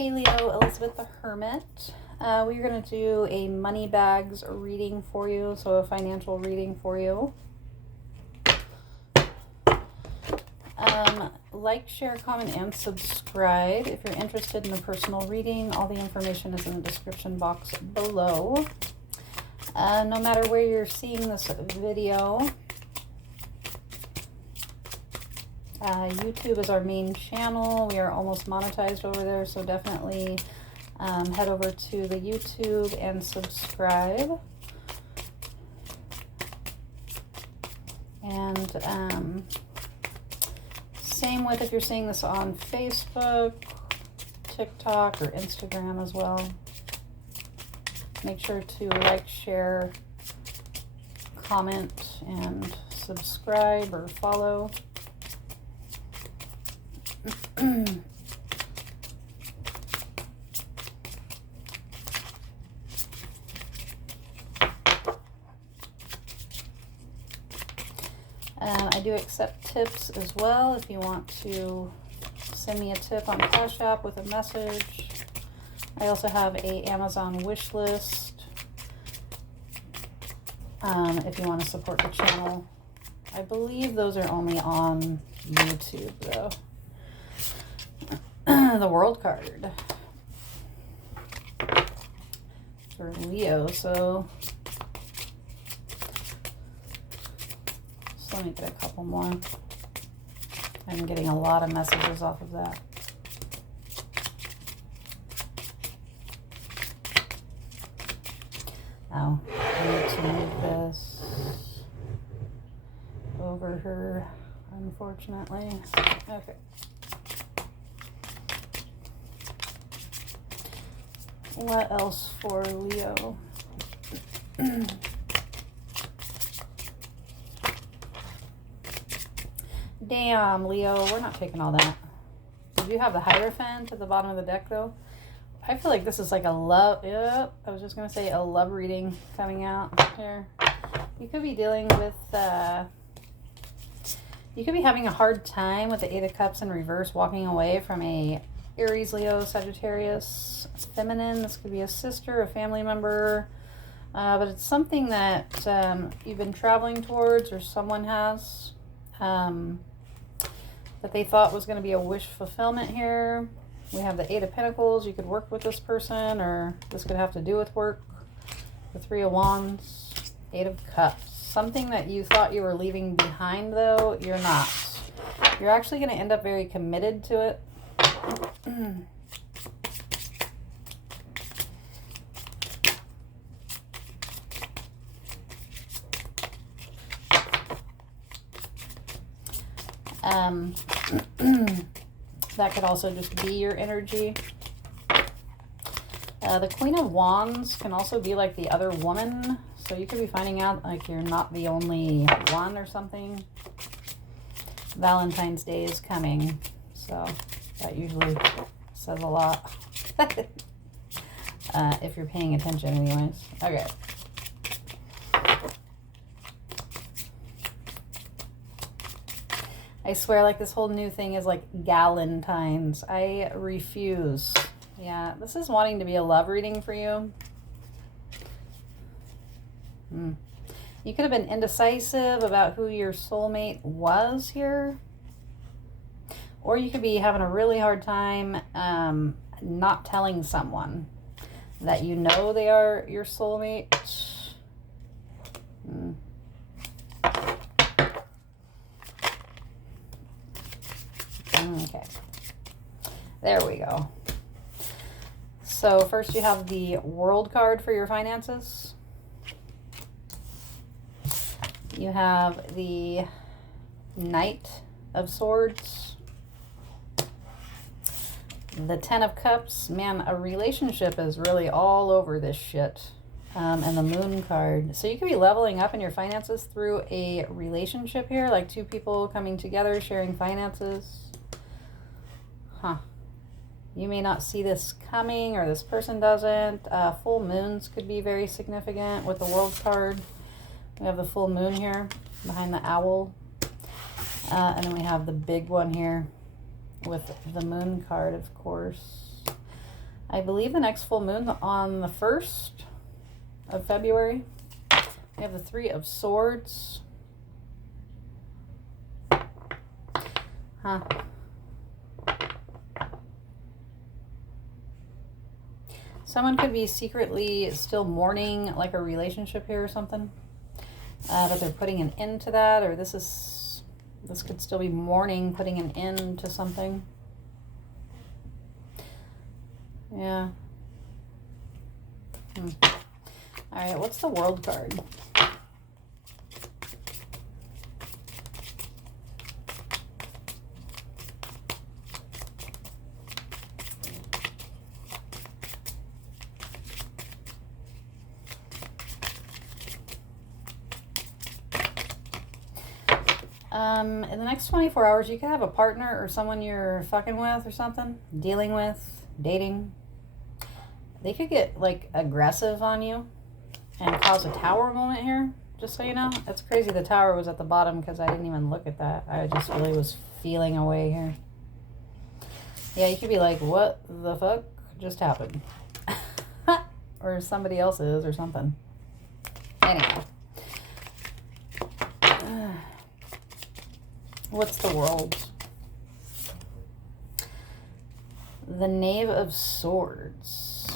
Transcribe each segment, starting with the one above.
Hey Leo, Elizabeth the Hermit. We're going to do a money bags reading for you, so a financial reading for you. Like, share, comment, and subscribe. If you're interested in a personal reading, all the information is in the description box below. No matter where you're seeing this video, YouTube is our main channel. We are almost monetized over there, so definitely head over to the YouTube and subscribe. And same with if you're seeing this on Facebook, TikTok, or Instagram as well. Make sure to like, share, comment, and subscribe or follow. I do accept tips as well. If you want to send me a tip on Cash App with a message. I also have a Amazon wish list if you want to support the channel. I believe those are only on YouTube though. The world card for Leo, so let me get a couple more. I'm getting a lot of messages off of that. Oh, I need to move this over her, unfortunately. Okay. What else for Leo? Damn, Leo, we're not taking all that. Did you have the Hierophant at the bottom of the deck, though? I feel like this is like a love... Yep, I was just going to say a love reading coming out here. You could be dealing with... you could be having a hard time with the Eight of Cups in reverse, walking away from a Aries, Leo, Sagittarius, feminine. This could be a sister, a family member. But it's something that you've been traveling towards, or someone has... that they thought was going to be a wish fulfillment here. We have the Eight of Pentacles. You could work with this person, or this could have to do with work. The Three of Wands, Eight of Cups. Something that you thought you were leaving behind, though, you're not. You're actually going to end up very committed to it. That could also just be your energy. The Queen of Wands can also be like the other woman. So you could be finding out like you're not the only one or something. Valentine's Day is coming. So that usually says a lot. If you're paying attention anyways. Okay. I swear, like, this whole new thing is like Galentine's. I refuse. Yeah, this is wanting to be a love reading for you. You could have been indecisive about who your soulmate was here. Or you could be having a really hard time not telling someone that you know they are your soulmate. Okay, there we go. So first you have the World card for your finances. You have the Knight of Swords. The Ten of Cups. Man, a relationship is really all over this shit. And the Moon card. So you could be leveling up in your finances through a relationship here, like two people coming together, sharing finances. Huh. You may not see this coming, or this person doesn't. Full moons could be very significant with the World card. We have the full moon here behind the owl. And then we have the big one here with the Moon card, of course. I believe the next full moon on the 1st of February. We have the 3 of Swords. Huh. Someone could be secretly still mourning like a relationship here or something. But they're putting an end to that, or this could still be mourning, putting an end to something. Yeah. All right, what's the World card? In the next 24 hours, you could have a partner or someone you're fucking with or something, dealing with, dating. They could get, like, aggressive on you and cause a tower moment here, just so you know. It's crazy the tower was at the bottom because I didn't even look at that. I just really was feeling away here. Yeah, you could be like, what the fuck just happened? Or somebody else is or something. Anyway. What's the World? The Knave of Swords.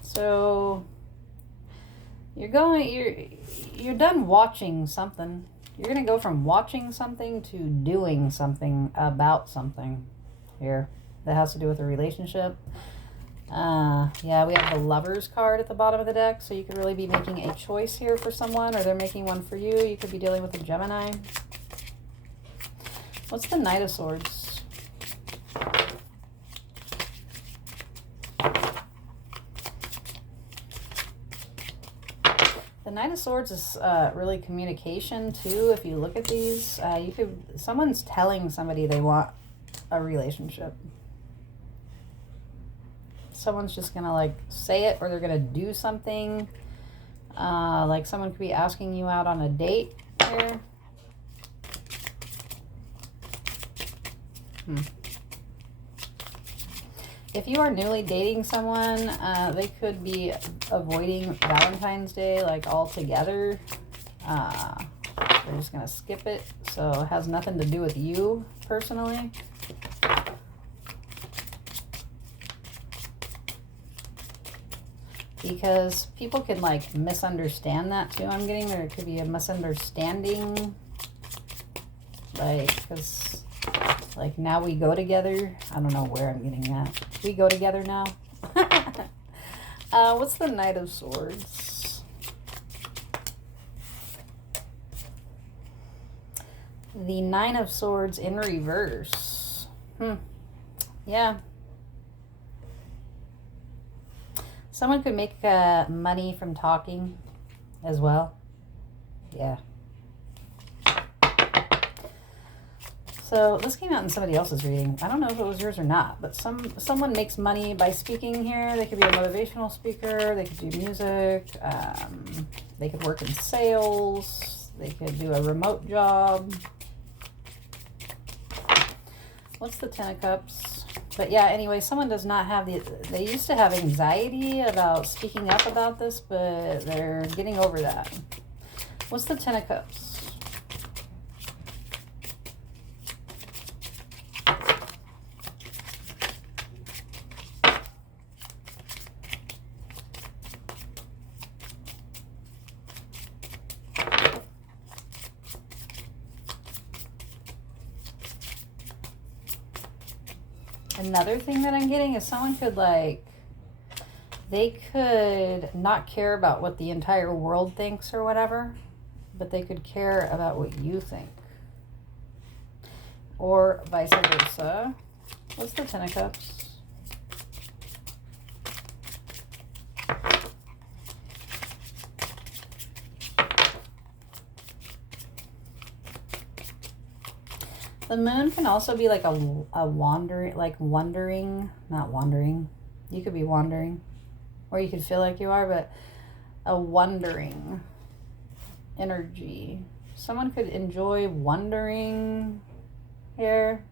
So you're done watching something. You're gonna go from watching something to doing something about something here that has to do with a relationship. Yeah, we have the Lovers card at the bottom of the deck, so you could really be making a choice here for someone, or they're making one for you. You could be dealing with a Gemini. What's the Knight of Swords? The Knight of Swords is really communication too. If you look at these, someone's telling somebody they want a relationship. Someone's just gonna like say it, or they're gonna do something. Like someone could be asking you out on a date here. If you are newly dating someone, they could be avoiding Valentine's Day like altogether. They're just gonna skip it, so it has nothing to do with you personally. Because people can like misunderstand that too. I'm getting there could be a misunderstanding, like, because like now we go together. I don't know where I'm getting that. We go together now. What's the Knight of Swords? The Nine of Swords in reverse. Yeah. Someone could make money from talking as well. Yeah. So this came out in somebody else's reading. I don't know if it was yours or not, but someone makes money by speaking here. They could be a motivational speaker. They could do music. They could work in sales. They could do a remote job. What's the Ten of Cups? But yeah, anyway, someone does not have they used to have anxiety about speaking up about this, but they're getting over that. What's the Ten of Cups? Another thing that I'm getting is someone could they could not care about what the entire world thinks or whatever, but they could care about what you think. Or vice versa. What's the Ten of Cups? The moon can also be like a wandering, not wandering. You could be wandering, or you could feel like you are, but a wandering energy. Someone could enjoy wandering here.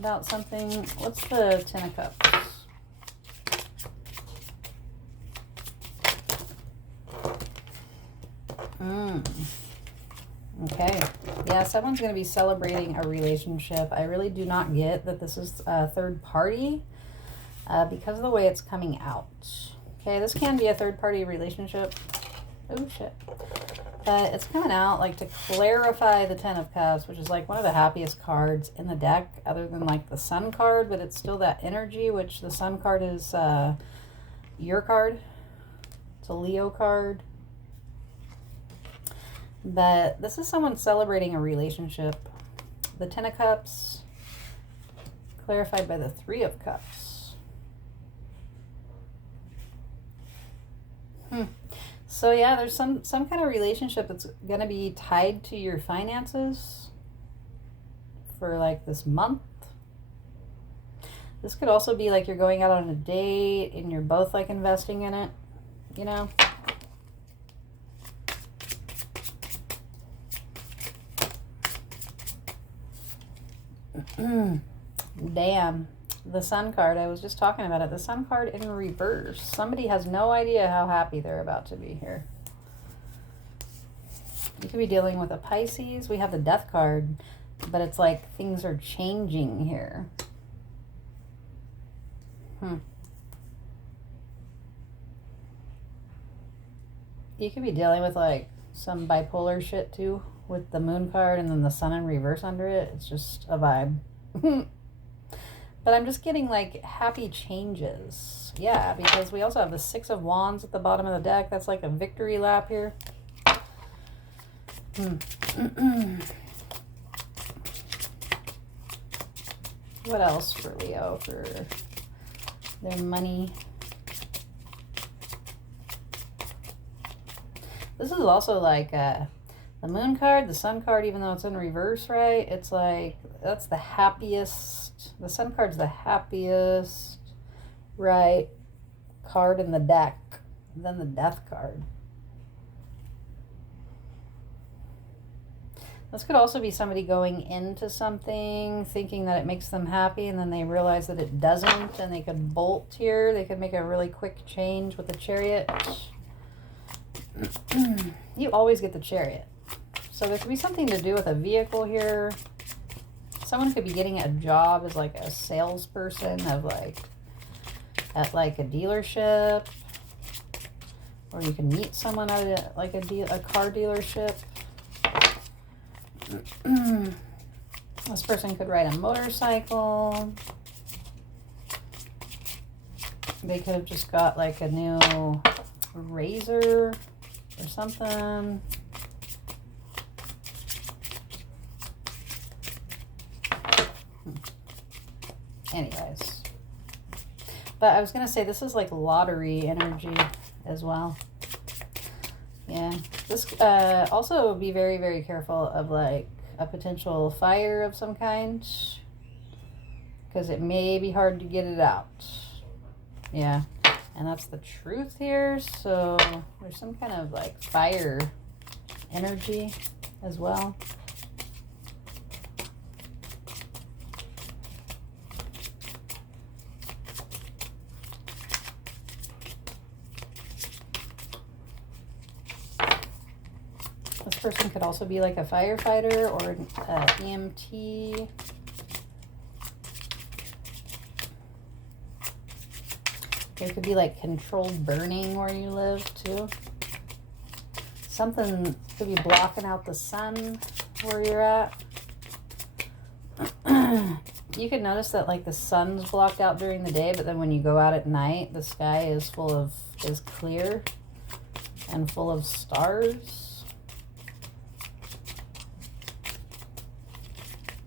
about something. What's the Ten of Cups? Okay. Yeah, someone's going to be celebrating a relationship. I really do not get that this is a third party because of the way it's coming out. Okay, this can be a third party relationship. Oh, shit. But it's coming out like to clarify the Ten of Cups, which is like one of the happiest cards in the deck other than like the Sun card, but it's still that energy, which the Sun card is your card. It's a Leo card. But this is someone celebrating a relationship. The Ten of Cups, clarified by the Three of Cups. So yeah, there's some kind of relationship that's going to be tied to your finances for like this month. This could also be like you're going out on a date and you're both like investing in it, you know? Damn. The Sun card, I was just talking about it. The Sun card in reverse. Somebody has no idea how happy they're about to be here. You could be dealing with a Pisces. We have the Death card, but it's like things are changing here. You could be dealing with like some bipolar shit too, with the Moon card and then the Sun in reverse under it. It's just a vibe. But I'm just getting like happy changes. Yeah, because we also have the Six of Wands at the bottom of the deck. That's like a victory lap here. What else for Leo for their money? This is also like the Moon card, the Sun card, even though it's in reverse, right? It's like, that's the happiest. The Sun card's the happiest, right, card in the deck. And then the Death card. This could also be somebody going into something, thinking that it makes them happy, and then they realize that it doesn't, and they could bolt here. They could make a really quick change with the Chariot. You always get the Chariot. So there could be something to do with a vehicle here. Someone could be getting a job as like a salesperson of like at like a dealership, or you can meet someone at a, like a car dealership. This person could ride a motorcycle. They could have just got like a new razor or something. Anyways, but I was gonna say this is like lottery energy as well. Yeah, this also be very, very careful of like a potential fire of some kind, because it may be hard to get it out. Yeah, and that's the truth here. So there's some kind of like fire energy as well. Person could also be like a firefighter or an EMT. There could be like controlled burning where you live too. Something could be blocking out the sun where you're at. You could notice that like the sun's blocked out during the day, but then when you go out at night, the sky is clear and full of stars.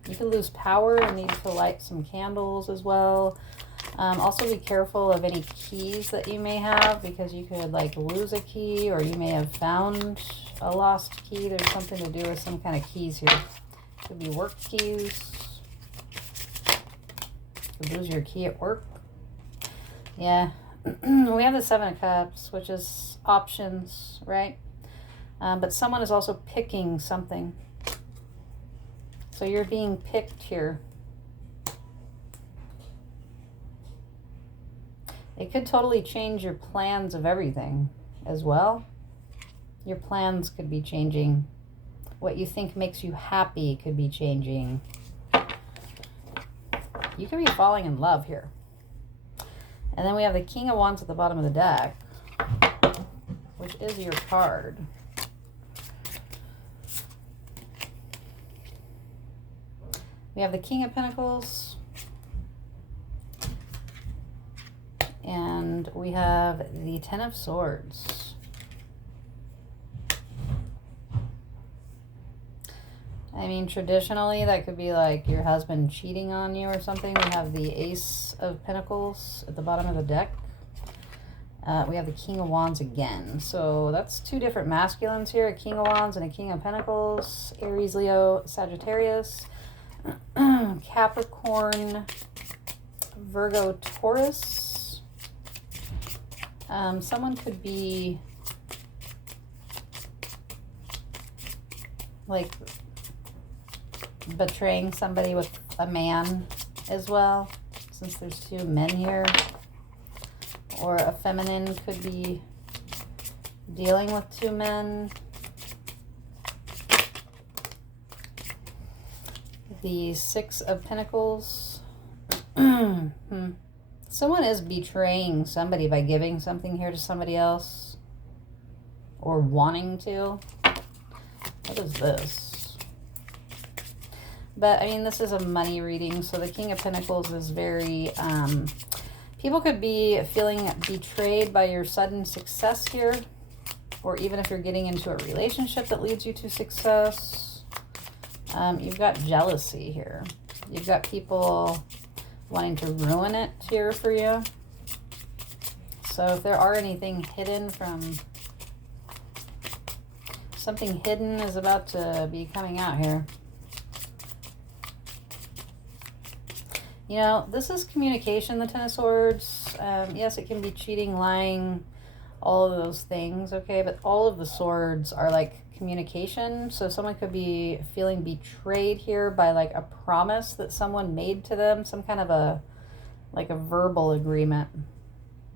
You could lose power and need to light some candles as well. Also be careful of any keys that you may have, because you could like lose a key, or you may have found a lost key. There's something to do with some kind of keys here. Could be work keys. Could lose your key at work. Yeah. We have the Seven of Cups, which is options, right? But someone is also picking something. So you're being picked here. It could totally change your plans of everything as well. Your plans could be changing. What you think makes you happy could be changing. You could be falling in love here. And then we have the King of Wands at the bottom of the deck, which is your card. We have the King of Pentacles. And we have the Ten of Swords. I mean, traditionally, that could be like your husband cheating on you or something. We have the Ace of Pentacles at the bottom of the deck. We have the King of Wands again. So that's two different masculines here, a King of Wands and a King of Pentacles. Aries, Leo, Sagittarius, Capricorn, Virgo, Taurus. Someone could be like betraying somebody with a man as well, since there's two men here. Or a feminine could be dealing with two men. The Six of Pentacles. Someone is betraying somebody by giving something here to somebody else. Or wanting to. What is this? But, I mean, this is a money reading. So the King of Pentacles is very... people could be feeling betrayed by your sudden success here. Or even if you're getting into a relationship that leads you to success. You've got jealousy here. You've got people wanting to ruin it here for you. So if there are anything hidden from... Something hidden is about to be coming out here. You know, this is communication, the Ten of Swords. Yes, it can be cheating, lying, all of those things, okay? But all of the swords are like communication. So someone could be feeling betrayed here by like a promise that someone made to them. Some kind of a, like a verbal agreement.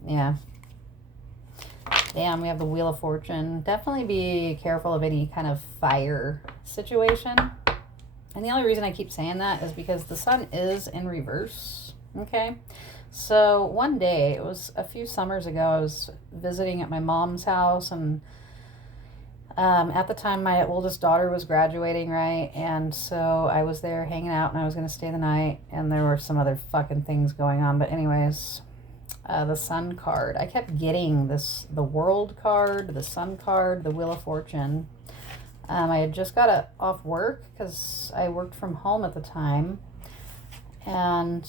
Yeah. Damn, we have the Wheel of Fortune. Definitely be careful of any kind of fire situation. And the only reason I keep saying that is because the sun is in reverse, okay? So one day, it was a few summers ago, I was visiting at my mom's house, and at the time, my oldest daughter was graduating, right? And so I was there hanging out, and I was going to stay the night, and there were some other fucking things going on. But anyways, the Sun card. I kept getting this, the World card, the Sun card, the Wheel of Fortune. I had just got off work because I worked from home at the time. And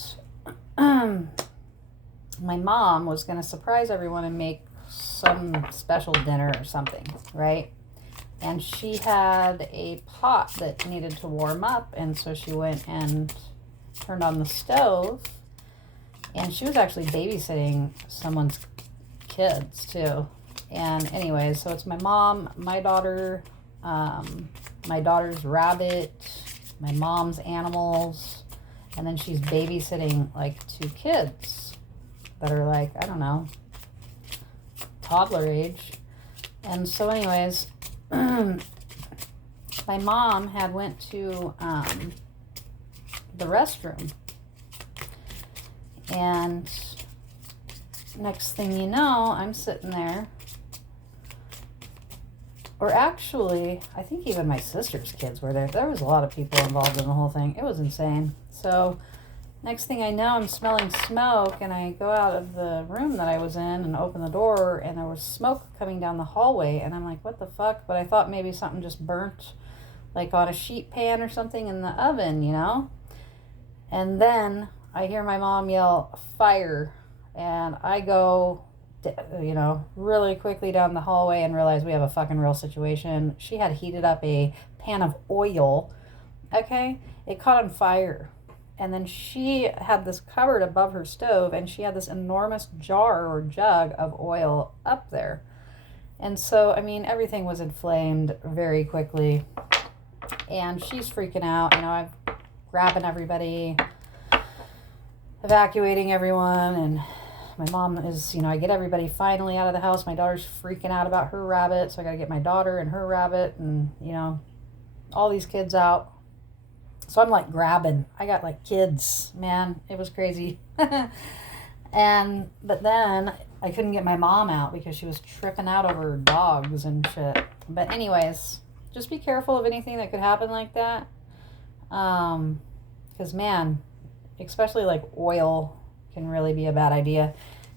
my mom was going to surprise everyone and make some special dinner or something, right? And she had a pot that needed to warm up. And so she went and turned on the stove. And she was actually babysitting someone's kids too. And anyways, so it's my mom, my daughter, my daughter's rabbit, my mom's animals, and then she's babysitting like two kids that are like, I don't know, toddler age. And so anyways, my mom had went to the restroom, and next thing you know, I'm sitting there. Or actually, I think even my sister's kids were there. There was a lot of people involved in the whole thing. It was insane. So next thing I know, I'm smelling smoke, and I go out of the room that I was in and open the door, and there was smoke coming down the hallway. And I'm like, what the fuck? But I thought maybe something just burnt, like on a sheet pan or something in the oven, you know? And then I hear my mom yell, fire. And I go, you know, really quickly down the hallway and realize we have a fucking real situation. She had heated up a pan of oil, okay? It caught on fire. And then she had this cupboard above her stove, and she had this enormous jar or jug of oil up there. And so, I mean, everything was inflamed very quickly. And she's freaking out, you know, I'm grabbing everybody, evacuating everyone, and my mom is, you know, I get everybody finally out of the house. My daughter's freaking out about her rabbit, so I got to get my daughter and her rabbit and, you know, all these kids out. So I'm like grabbing. I got like kids, man. It was crazy. But then I couldn't get my mom out because she was tripping out over dogs and shit. But anyways, just be careful of anything that could happen like that. Because man, especially like oil can really be a bad idea.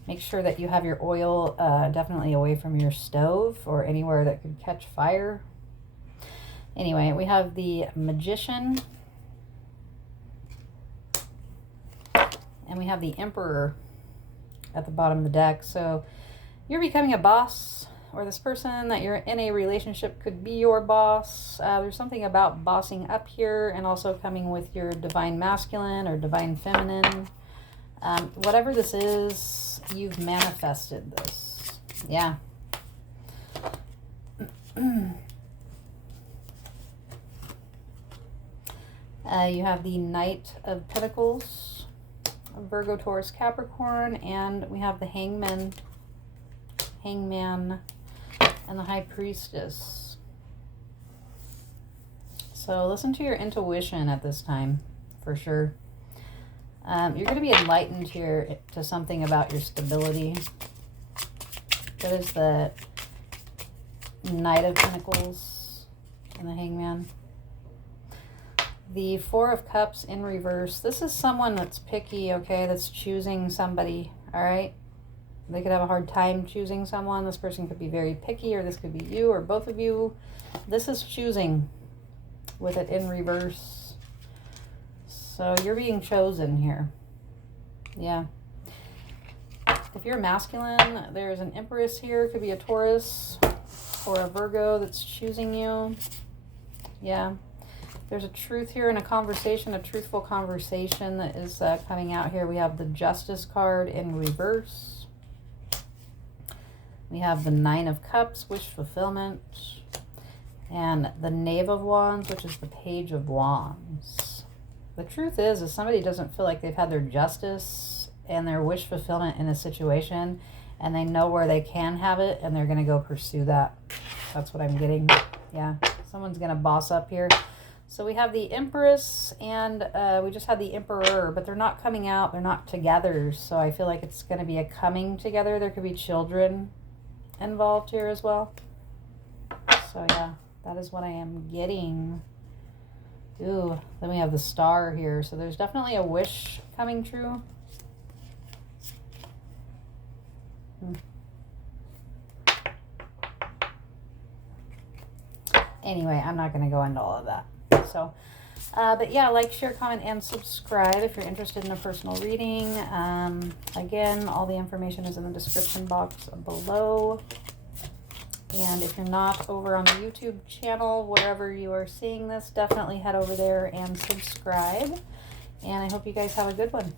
Make sure that you have your oil definitely away from your stove or anywhere that could catch fire. Anyway, we have the Magician. And we have the Emperor at the bottom of the deck. So you're becoming a boss, or this person that you're in a relationship could be your boss. There's something about bossing up here and also coming with your divine masculine or divine feminine. Whatever this is, you've manifested this. Yeah. You have the Knight of Pentacles, Virgo, Taurus, Capricorn, and we have the Hangman, and the High Priestess. So listen to your intuition at this time, for sure. You're going to be enlightened here to something about your stability. That is the Knight of Pentacles and the Hangman. The Four of Cups in reverse. This is someone that's picky, okay, that's choosing somebody, all right? They could have a hard time choosing someone. This person could be very picky, or this could be you or both of you. This is choosing with it in reverse. So you're being chosen here. Yeah. If you're masculine, there's an Empress here. Could be a Taurus or a Virgo that's choosing you. Yeah. There's a truth here in a conversation, a truthful conversation that is coming out here. We have the Justice card in reverse. We have the Nine of Cups, wish fulfillment. And the Knave of Wands, which is the Page of Wands. The truth is somebody doesn't feel like they've had their justice and their wish fulfillment in a situation, and they know where they can have it, and they're going to go pursue that. That's what I'm getting. Yeah, someone's going to boss up here. So we have the Empress, and we just had the Emperor, but they're not coming out. They're not together. So I feel like it's going to be a coming together. There could be children involved here as well. So yeah, that is what I am getting. Ooh, then we have the Star here. So there's definitely a wish coming true. Anyway, I'm not going to go into all of that. So, but yeah, like, share, comment, and subscribe if you're interested in a personal reading. Again, all the information is in the description box below. And if you're not over on the YouTube channel, wherever you are seeing this, definitely head over there and subscribe. And I hope you guys have a good one.